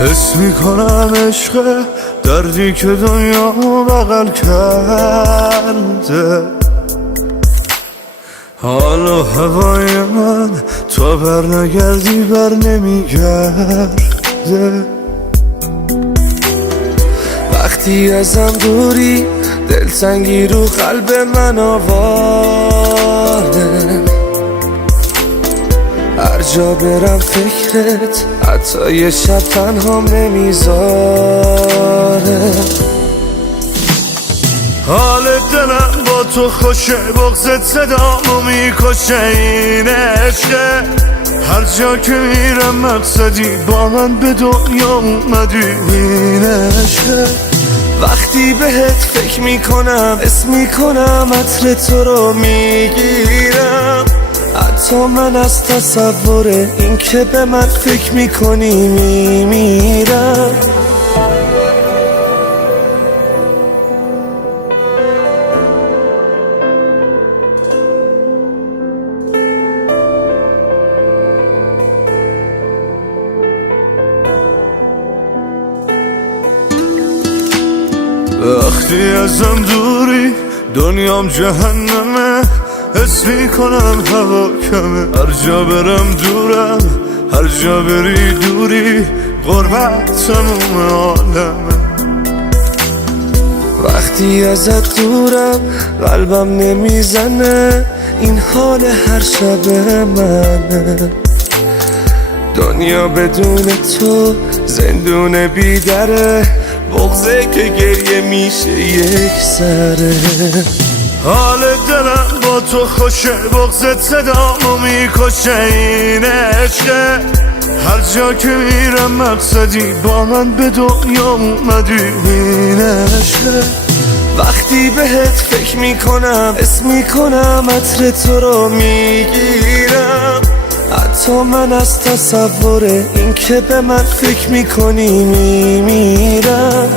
حس میکنم عشق دردی که دنیا بغل کرده، حال و هوای من تا بر نگردی بر نمیگرده. وقتی ازم دوری دلتنگی رو قلب من آواره، هر جا برم فکرت حتی یه شب تنهام نمیذاره. حال دلم با تو خوشه، بغضت صدامو میکشه، این عشقه. هر جا که میرم مقصدی با من به دنیا اومدی، این عشقه. وقتی بهت فکر میکنم اسم میکنم عطر تو رو میگیرم، حتی من از تصور این که به من فکر میکنی میمیرم. وقتی ازم دوری دنیام جهنمه، حس میکنم هوا کمه، هر جا برم دورم، هر جا بری دوری، غربت تموم عالمه. وقتی ازت دورم قلبم نمیزنه، این حال هر شب منه. دنیا بدون تو زندون بیدره، بغضه که گریه میشه یک سره. حال دلم با تو خوشه، بغضت صدامو میکشه، این عشقه. هر جا که میرم مقصدی با من به دنیا اومدی، این عشقه. وقتی بهت فکر میکنم اسم میکنم عطر تو رو میگیرم، حتی من از تصور این که به من فکر میکنی میمیرم.